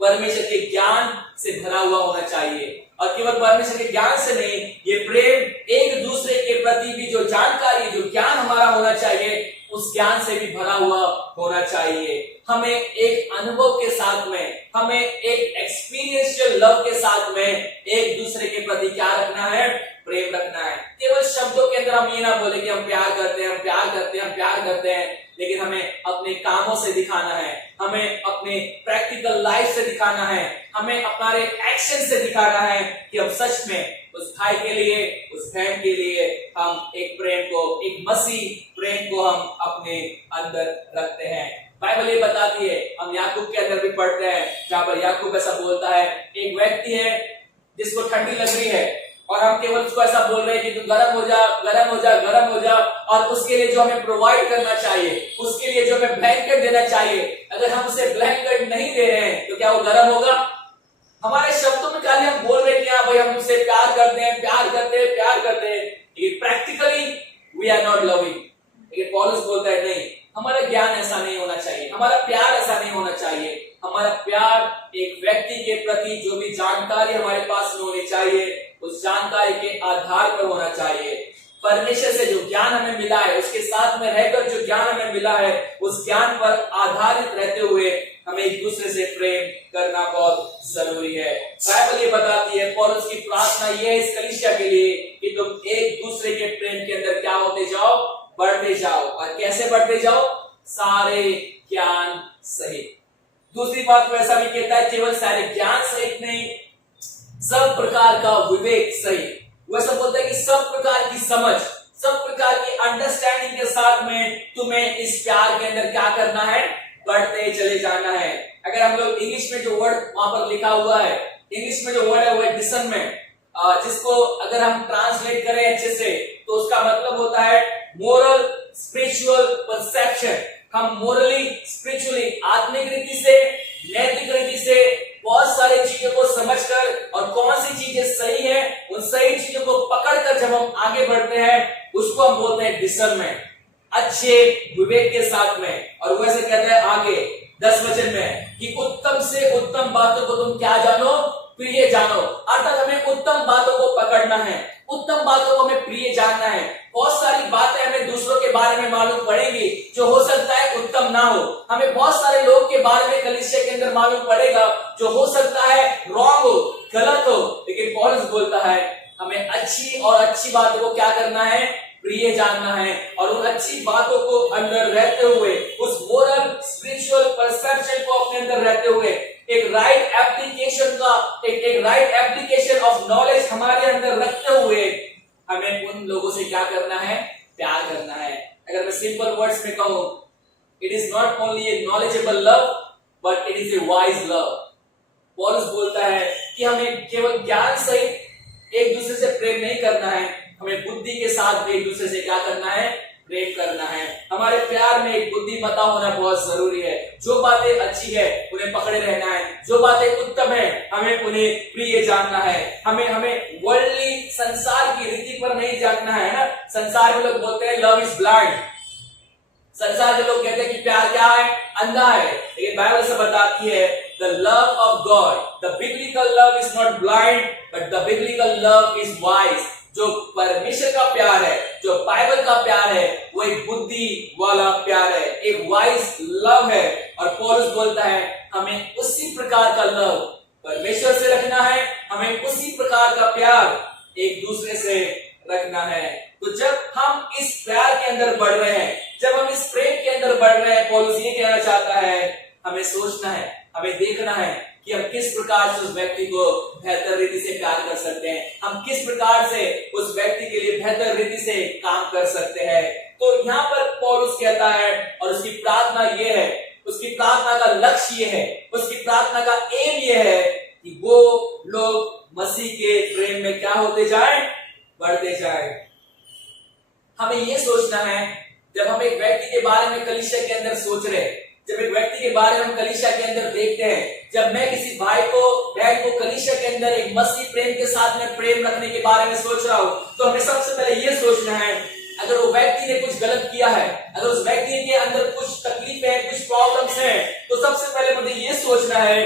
परमेश्वर के ज्ञान से भरा हुआ होना चाहिए, और केवल परमेश्वर के ज्ञान से नहीं, ये प्रेम एक दूसरे के प्रति भी जो जानकारी, जो ज्ञान हमारा होना चाहिए, उस ज्ञान से भी भरा हुआ होना चाहिए। हमें एक अनुभव के साथ में, हमें एक एक्सपीरियंशियल लव के साथ में एक दूसरे के प्रति क्या रखना है, प्रेम रखना है। केवल शब्दों के अंदर हम ये ना बोले कि हम प्यार करते हैं, हम प्यार करते हैं, हम प्यार करते हैं, लेकिन हमें अपने कामों से दिखाना है, हमें अपने प्रैक्टिकल लाइफ से दिखाना है, हमें अपने एक्शन से दिखाना है कि हम सच में उस भाई के लिए, उस बहन के लिए हम एक प्रेम को, एक मसीह प्रेम को हम अपने अंदर रखते हैं। बाइबल ये बताती है, हम याकूब के अंदर भी पढ़ते हैं, जहां पर याकूब ऐसा बोलता है, एक व्यक्ति है जिसको ठंडी लग रही है और हम केवल उसको ऐसा बोल रहे हैं कि तू गर्म हो जा, गर्म हो जा, गर्म हो जा, और उसके लिए जो हमें प्रोवाइड करना चाहिए, उसके लिए जो हमें ब्लैंकेट देना चाहिए, अगर हम उसे ब्लैंकेट नहीं दे रहे हैं तो क्या वो गर्म होगा? हमारे शब्दों में खाली हम बोल रहे हैं कि हाँ भाई हम उससे प्यार करते हैं, प्यार करते हैं, प्यार करते हैं, लेकिन practically we are not loving. लेकिन पौलुस बोलता है नहीं, हमारा ज्ञान ऐसा नहीं होना चाहिए, हमारा प्यार ऐसा नहीं होना चाहिए। हमारा प्यार एक व्यक्ति के प्रति जो भी जानकारी हमारे पास में होनी चाहिए, उस जानकारी के आधार पर होना चाहिए। परमेश्वर से जो ज्ञान हमें मिला है, उसके साथ में रहकर जो ज्ञान हमें मिला है, उस ज्ञान पर आधारित रहते हुए हमें एक दूसरे से प्रेम करना बहुत जरूरी है। बाइबल ये बताती है, पौलुस की प्रार्थना ये है इस कलीसिया के लिए कि तुम एक दूसरे के प्रेम के अंदर क्या होते जाओ, बढ़ते जाओ। और कैसे बढ़ते जाओ? सारे ज्ञान सहित। दूसरी बात वो ऐसा भी कहता है, केवल सारे ज्ञान सहित नहीं, सब प्रकार का विवेक सहित। वो ऐसा बोलता है कि सब प्रकार की समझ, सब प्रकार की अंडरस्टैंडिंग के साथ में तुम्हें इस प्यार के अंदर क्या करना है, बढ़ते चले जाना है। अगर हम लोग इंग्लिश में जो वर्ड वहां पर लिखा हुआ है, इंग्लिश में जो वर्ड है वो है डिसर्नमेंट, जिसको अगर हम ट्रांसलेट करें अच्छे से तो उसका मतलब होता है मोरल स्पिरिचुअल परसेप्शन। हम मोरली, स्पिरिचुअली, आत्मिक रीति से, नैतिक रीति से बहुत सारी चीजों को समझकर और कौन सी चीजें सही है, उन सही चीजों को पकड़कर जब हम आगे बढ़ते हैं, उसको हम बोलते हैं डिसर्नमेंट, अच्छे विवेक के साथ में। और वैसे कहते हैं आगे 10 वचन में कि उत्तम से उत्तम बातों को तुम क्या जानो, प्रिय जानो। अर्थात हमें उत्तम बातों को पकड़ना है, उत्तम बातों को हमें प्रिय जानना है। बहुत सारी बातें हमें दूसरों के बारे में मालूम पड़ेगी जो हो सकता है उत्तम ना हो, हमें बहुत सारे लोग के बारे में कलीसिया के अंदर मालूम पड़ेगा जो हो सकता है रॉन्ग हो, गलत हो, लेकिन पौलुस बोलता है हमें अच्छी और अच्छी बातों को क्या करना है, प्रिय जानना है। और उन अच्छी बातों को अंदर रहते हुए, उस मोरल स्पिरिचुअल परसेप्शन को अपने अंदर रहते हुए, एक राइट एप्लीकेशन का, एक राइट एप्लीकेशन ऑफ नॉलेज हमारे अंदर रखते हुए हमें उन लोगों से क्या करना है, प्यार करना है। अगर मैं सिंपल वर्ड्स में कहूं, it is not only A knowledgeable love but it is a wise love. पौलुस बोलता है कि हमें केवल ज्ञान सहित एक दूसरे से प्रेम नहीं करना है, हमें बुद्धि के साथ एक दूसरे से क्या करना है, प्रेम करना है। हमारे प्यार में एक बुद्धिमत्ता होना बहुत जरूरी है। जो बातें अच्छी है उन्हें पकड़े रहना है, जो बातें उत्तम है हमें उन्हें प्रिय जानना है। हमें हमें वर्ल्डली संसार की रीति पर नहीं जानना है ना। संसार में लोग बोलते हैं लव इज ब्लाइंड। संसार के लोग कहते हैं कि प्यार क्या है, अंधा है। लेकिन बाइबल से बताती है the love of God, the biblical love is not blind but the biblical love is wise. जो परमेश्वर का प्यार है, जो बाइबल का प्यार है, वो एक बुद्धि वाला प्यार है, एक वाइज लव है। और पौलुस बोलता है हमें उसी प्रकार का लव परमेश्वर से रखना है, हमें उसी प्रकार का प्यार एक दूसरे से रखना है। तो जब हम इस प्यार के अंदर बढ़ रहे हैं, जब हम इस प्रेम के अंदर बढ़ रहे हैं, पौलुस ये कहना चाहता है हमें सोचना है, हमें देखना है कि हम किस प्रकार से उस व्यक्ति को बेहतर रीति से प्यार कर सकते हैं, हम किस प्रकार से उस व्यक्ति के लिए बेहतर रीति से काम कर सकते हैं। तो यहाँ पर पौलुस कहता है और उसकी प्रार्थना ये है, उसकी प्रार्थना का लक्ष्य ये है, उसकी प्रार्थना का एम ये है कि वो लोग मसीह के प्रेम में क्या होते जाएं, बढ़ते जाएं। हमें ये सोचना है जब हम एक व्यक्ति के बारे में कलीसिया के अंदर सोच रहे हैं, जब एक व्यक्ति के बारे में हम कलीसिया के अंदर देखते हैं, जब मैं किसी भाई को बहन को कलीसिया के अंदर एक मसीह प्रेम के साथ में प्रेम रखने के बारे में सोच रहा हूं, तो हमें सबसे पहले ये सोचना है अगर वो व्यक्ति ने कुछ गलत किया है, अगर उस व्यक्ति के अंदर कुछ तकलीफ है, कुछ प्रॉब्लम्स हैं, तो सबसे पहले मुझे ये सोचना है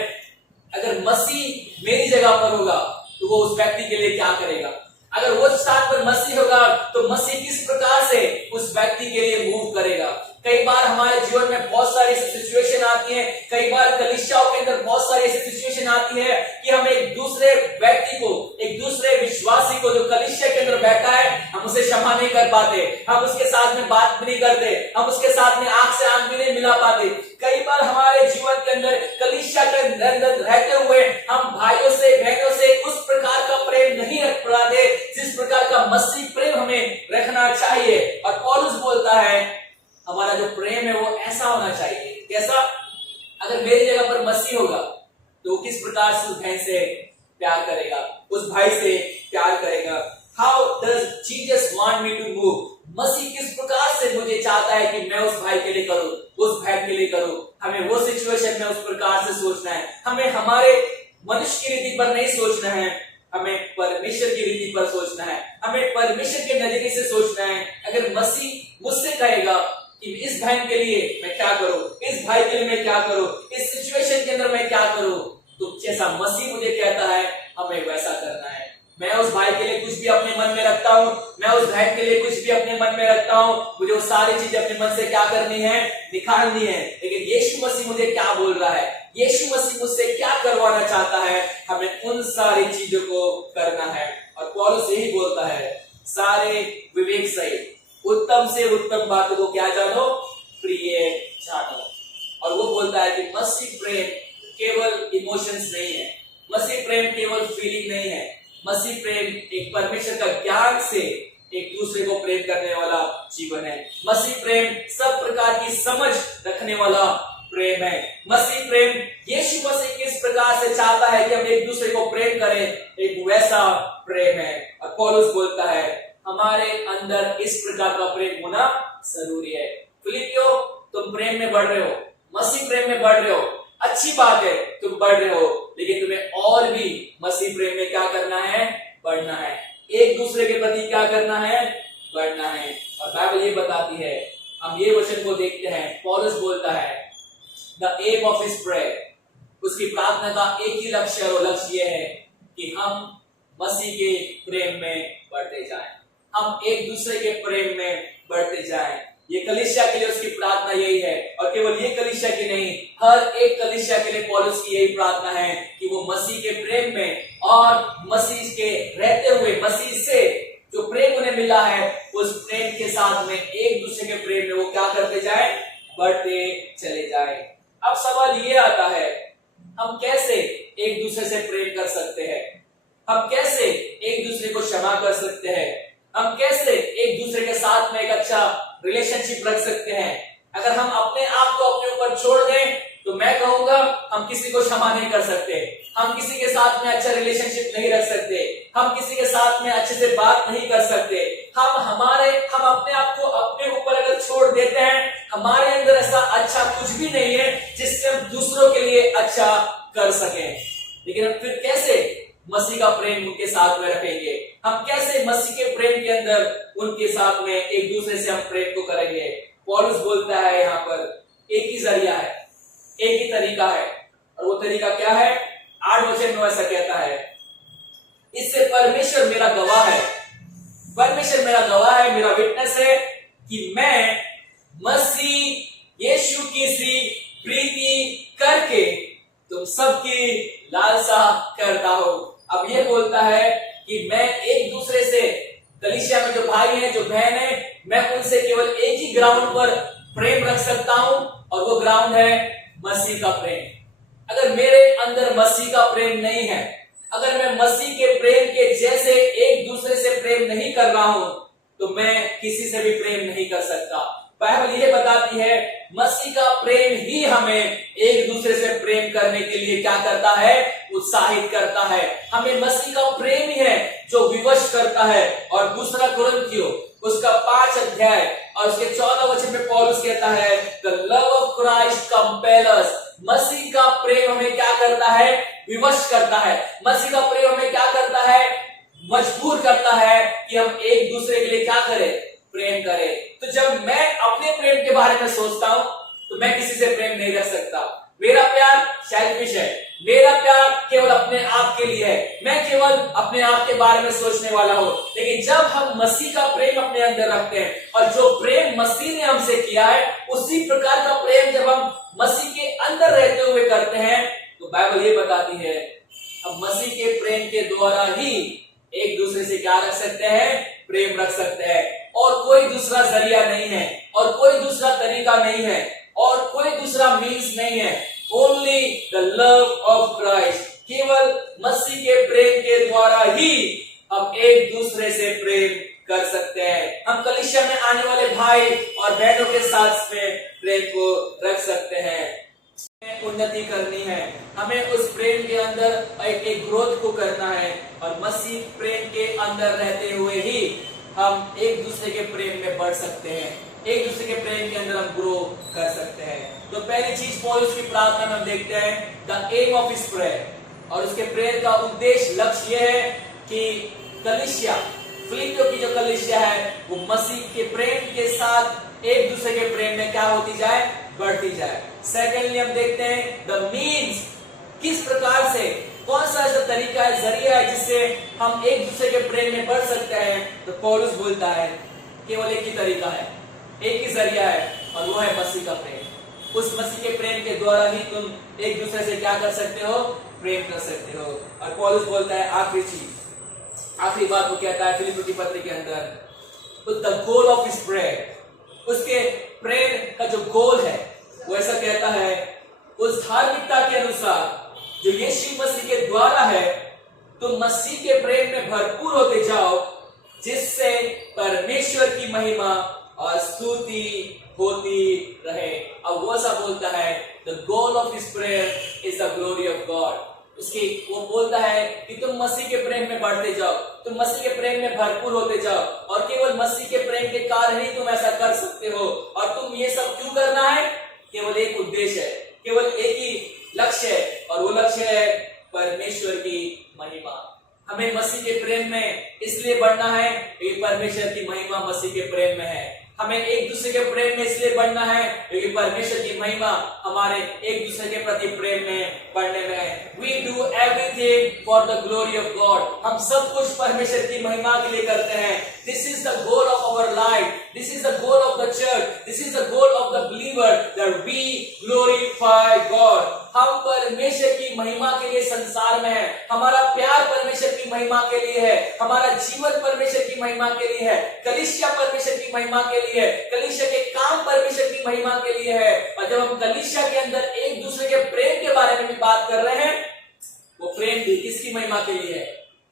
अगर मसीह मेरी जगह पर होगा तो वो उस व्यक्ति के लिए क्या करेगा। अगर वो स्थान पर मसीह होगा तो मसीह किस प्रकार से उस व्यक्ति के लिए मूव करेगा। कई बार हमारे जीवन में बहुत सारी ऐसी सिचुएशन आती है, कई बार कलीसियाओं के अंदर बहुत सारी ऐसी सिचुएशन आती है कि हम एक दूसरे व्यक्ति को, एक दूसरे विश्वासी को जो कलीसिया के अंदर बैठा है, हम उसे क्षमा नहीं कर पाते, हम उसके साथ में बात भी नहीं करते, हम उसके साथ में आंख से आंख भी नहीं मिला पाते। कई बार हमारे जीवन के अंदर कलीसिया के अंदर रहते हुए हम भाइयों से बहनों से उस प्रकार का प्रेम नहीं रख पाते जिस प्रकार का मसीह प्रेम हमें रखना चाहिए। और पौलुस बोलता है हमारा जो प्रेम है वो ऐसा होना चाहिए। कैसा? अगर मेरी जगह पर मसीह होगा तो वो किस प्रकार से उस बहन से प्यार करेगा, उस भाई से प्यार करेगा। How does Jesus want me to move? मसीह किस प्रकार से मुझे चाहता है कि मैं उस भाई के लिए करूं, उस बहन के लिए करूं। हमें वो सिचुएशन में उस प्रकार से सोचना है। हमें हमारे मनुष्य की रीति पर नहीं सोचना है, हमें परमेश्वर की रीति पर सोचना है, हमें परमेश्वर के नजरिए से सोचना है। अगर मसीह मुझसे कहेगा कि इस बहन के लिए मैं क्या करूं, इस भाई के लिए मैं क्या करूं, इस सिचुएशन के अंदर मैं क्या करूं, तो जैसा मसीह मुझे कहता है हमें वैसा करना है। मैं उस भाई के लिए कुछ भी अपने मन में रखता हूं, मैं उस बहन के लिए कुछ भी अपने मन में रखता हूं, मुझे वो सारी चीजें अपने मन से क्या करनी है, निकालनी है। लेकिन यीशु मसीह मुझे क्या बोल रहा है, यीशु मसीह मुझसे क्या करवाना चाहता है, हमें उन सारी चीजों को करना है। और पौलुस यही बोलता है सारे विवेक सहित उत्तम से उत्तम बातों को क्या जानो, प्रिय जानो। और वो बोलता है कि मसीह प्रेम केवल इमोशंस नहीं है, मसीह प्रेम केवल फीलिंग नहीं है, मसीह प्रेम एक परमेश्वर का ज्ञान से एक दूसरे को प्रेम करने वाला जीवन है। मसीह प्रेम सब प्रकार की समझ रखने वाला प्रेम है। मसीह प्रेम यीशु मसीह किस प्रकार से चाहता है कि हम एक दूसरे को प्रेम करें, एक वैसा प्रेम है। और पौलुस बोलता है हमारे अंदर इस प्रकार का प्रेम होना जरूरी है। फिलिपियो तुम प्रेम में बढ़ रहे हो, मसीह प्रेम में बढ़ रहे हो, अच्छी बात है तुम बढ़ रहे हो, लेकिन तुम्हें और भी मसीह प्रेम में क्या करना है, बढ़ना है। एक दूसरे के प्रति क्या करना है, बढ़ना है। और बाइबल ये बताती है, हम ये वचन को देखते हैं, पौलुस बोलता है the aim of his prayer, उसकी प्रार्थना का एक ही लक्ष्य और लक्ष्य ये है कि हम मसीह के प्रेम में बढ़ते जाएं, हम एक दूसरे के प्रेम में बढ़ते जाएं। ये कलीसिया के लिए उसकी प्रार्थना यही है। और केवल ये कलीसिया की नहीं, हर एक कलीसिया के लिए पौलुस की यही प्रार्थना है कि वो मसीह के प्रेम में और मसीह के रहते हुए मसीह से जो प्रेम उन्हें मिला है उस प्रेम के साथ में एक दूसरे के प्रेम में वो क्या करते जाए, बढ़ते चले जाए। अब सवाल ये आता है हम कैसे एक दूसरे से प्रेम कर सकते हैं, हम कैसे एक दूसरे को क्षमा कर सकते हैं, हम कैसे एक दूसरे के साथ में एक अच्छा रिलेशनशिप रख सकते हैं। अगर हम अपने आप को अपने ऊपर छोड़ दें तो मैं कहूंगा हम किसी को क्षमा नहीं कर सकते, हम किसी के साथ में अच्छा रिलेशनशिप नहीं रख सकते, हम किसी के साथ में अच्छे से बात नहीं कर सकते, हम अपने आप को अपने ऊपर अगर छोड़ देते हैं, हमारे अंदर ऐसा अच्छा कुछ भी नहीं है जिससे हम दूसरों के लिए अच्छा कर सकें। लेकिन हम फिर कैसे मसीह का प्रेम उनके साथ में रखेंगे? हम कैसे मसीह के प्रेम के अंदर उनके साथ में एक दूसरे से हम प्रेम को करेंगे? पौलुस बोलता है यहाँ पर एक ही जरिया है, एक ही तरीका है, और वो तरीका क्या है? 8 वचन में ऐसा कहता है, इससे परमेश्वर मेरा गवाह है, परमेश्वर मेरा गवाह है, मेरा विटनेस है कि मैं मसीह यीशु की सी प्रीति करके तुम सबकी लालसा करता हूं। अब ये बोलता है कि मैं एक दूसरे से, कलीसिया में जो भाई हैं, जो बहन है, मैं उनसे केवल एक ही ग्राउंड पर प्रेम रख सकता हूं, और वो ग्राउंड है मसीह का प्रेम। अगर मेरे अंदर मसीह का प्रेम नहीं है, अगर मैं मसीह के प्रेम के जैसे एक दूसरे से प्रेम नहीं कर रहा हूं, तो मैं किसी से भी प्रेम नहीं कर सकता। बाइबल ये बताती है मसीह का प्रेम ही हमें एक दूसरे से प्रेम करने के लिए क्या करता है? उत्साहित करता है। हमें मसीह का प्रेम ही है जो विवश करता है। और दूसरा कुरिन्थियों उसका 5 अध्याय और उसके 14 वचन में पौलुस कहता है, the love of Christ compels us. मसीह का प्रेम हमें क्या करता है? विवश करता है। मसीह का प्रेम हमें क्या करता है? मजबूर करता है कि हम एक दूसरे के लिए क्या करें? प्रेम करें। तो जब मैं अपने प्रेम के बारे में सोचता हूं, तो मैं किसी से प्रेम नहीं रख सकता। मेरा प्यार सेल्फिश है, मेरा प्यार केवल अपने आप के लिए है, मैं केवल अपने आप के बारे में सोचने वाला हूं। लेकिन जब हम मसीह का प्रेम अपने अंदर रखते हैं, और जो प्रेम मसीह ने हमसे किया है, उसी प्रकार का प्रेम जब हम मसीह के अंदर रहते हुए करते हैं, तो बाइबल ये बताती है हम मसीह के प्रेम के द्वारा ही एक दूसरे से क्या रख सकते हैं? प्रेम रख सकते हैं। और कोई दूसरा जरिया नहीं है, और कोई दूसरा तरीका नहीं है, और कोई दूसरा मीन्स नहीं है। Only the love of Christ. केवल मसीह के प्रेम के द्वारा ही हम एक दूसरे से प्रेम कर सकते हैं। हम कलीसिया में आने वाले भाई और बहनों के साथ में प्रेम को रख सकते हैं। उन्नति करनी है, हमें उस प्रेम के अंदर एक ग्रोथ को करना है, और मसीह प्रेम के अंदर रहते हुए ही हम एक दूसरे के प्रेम में बढ़ सकते हैं, एक दूसरे के प्रेम के अंदर हम ग्रो कर सकते हैं। तो पहली चीज पौलुस की प्रार्थना में हम देखते हैं the aim of his prayer, और उसके प्रेयर का उद्देश्य, लक्ष्य यह है कि कलीसिया, फिलिपियों की जो कलीसिया है, वो मसीह के प्रेम के साथ एक दूसरे के प्रेम में क्या होती जाए? बढ़ती जाए। सेकेंडली हम देखते हैं द मीन्स, किस प्रकार से, कौन सा ऐसा तरीका है, जरिया है जिससे हम एक दूसरे के प्रेम में बढ़ सकते हैं? तो पौलुस बोलता है केवल एक ही तरीका है, एक ही जरिया है, और वो है मसीह का प्रेम। उस मसीह के प्रेम के द्वारा ही तुम एक दूसरे से क्या कर सकते हो? प्रेम कर सकते हो। और पौलुस बोलता है आखिरी चीज, आखिरी बात वो कहता है फिलिप्पियों की पत्री के अंदर, the goal of his prayer, उसके प्रेयर का जो गोल है वो ऐसा कहता है, उस धार्मिकता के अनुसार जो यीशु मसीह के द्वारा है, तुम मसीह के प्रेम में भरपूर होते जाओ, जिससे परमेश्वर की महिमा और स्तुति होती रहे। अब वो ऐसा बोलता है the goal of his prayer is the glory of God. उसकी वो बोलता है कि तुम मसीह के प्रेम में बढ़ते जाओ, तुम मसीह के प्रेम में भरपूर होते जाओ, और केवल मसीह के प्रेम के कारण ही तुम ऐसा कर सकते हो। और तुम ये सब क्यों करना है? केवल एक उद्देश्य है, केवल एक ही लक्ष्य है, और वो लक्ष्य है परमेश्वर की महिमा। हमें मसीह के प्रेम में इसलिए बढ़ना है क्योंकि परमेश्वर की महिमा मसीह के प्रेम में है। हमें एक दूसरे के प्रेम में इसलिए बढ़ना है क्योंकि परमेश्वर की महिमा हमारे एक दूसरे के प्रति प्रेम में बढ़ने में है। We do everything for the glory of God। हम सब कुछ परमेश्वर की महिमा के लिए करते हैं। This is the goal of our life। This is the goal of the church। This is the goal of the believer that we glorify God। हम परमेश्वर की महिमा के लिए संसार में है, हमारा प्यार परमेश्वर की महिमा के लिए है, हमारा जीवन परमेश्वर की महिमा के लिए है, कलीसिया परमेश्वर की महिमा के लिए है, कलीसिया के काम परमेश्वर की महिमा के लिए है। और जब हम कलीसिया के अंदर एक दूसरे के प्रेम के बारे में भी बात कर रहे हैं, वो प्रेम भी किसकी महिमा के लिए है?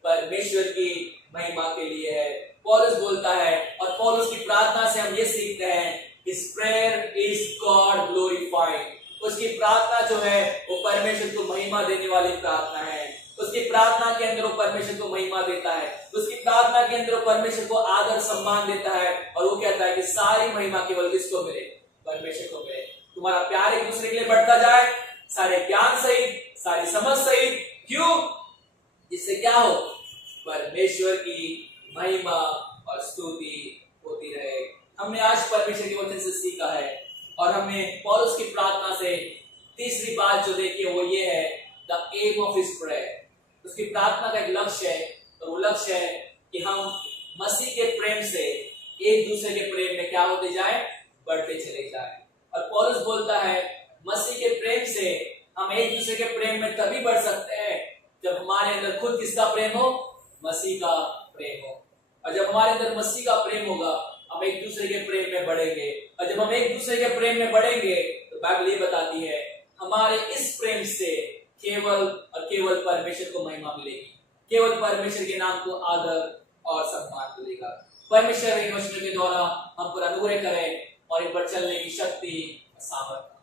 परमेश्वर की महिमा के लिए है। पौलुस बोलता है, और पौलुस की प्रार्थना से हम ये सीखते हैं, His prayer is God glorified। उसकी प्रार्थना जो है वो परमेश्वर को महिमा देने वाली प्रार्थना है। उस उसकी प्रार्थना के अंदर वो परमेश्वर को महिमा देता है, उसकी प्रार्थना के अंदर वो परमेश्वर को आदर सम्मान देता है और वो कहता है कि सारी महिमा केवल किसको मिले, परमेश्वर को मिले। तुम्हारा प्यार एक दूसरे के लिए बढ़ता जाए, सारे ज्ञान सहित, सारी समझ सहित। क्यों? इससे क्या हो, परमेश्वर की महिमा और स्तुति होती रहे। हमने आज परमेश्वर के वचन से सीखा है और हमने पौलुस की प्रार्थना से तीसरी बात जो देखी है वो ये है, the aim of his prayer. उसकी प्रार्थना का एक लक्ष्य है और वो लक्ष्य है कि हम मसीह के प्रेम से एक दूसरे के प्रेम में क्या होते जाए, बढ़ते चले जाए। और पौलुस बोलता है मसीह के प्रेम से हम एक दूसरे के प्रेम में तभी बढ़ सकते हैं जब हमारे अंदर खुद किसका प्रेम हो, मसीह का प्रेम हो। और जब हमारे अंदर मसीह का प्रेम होगा हम एक दूसरे के प्रेम में बढ़ेंगे। और जब हम एक दूसरे के प्रेम में बढ़ेंगे तो बाइबल ये बताती है हमारे इस प्रेम से केवल और केवल परमेश्वर को महिमा मिलेगी, केवल परमेश्वर के नाम को आदर और सम्मान मिलेगा। परमेश्वर इन वचनों के द्वारा हम पर अनुग्रह करें और इन पर चलने की शक्ति और सामर्थ्य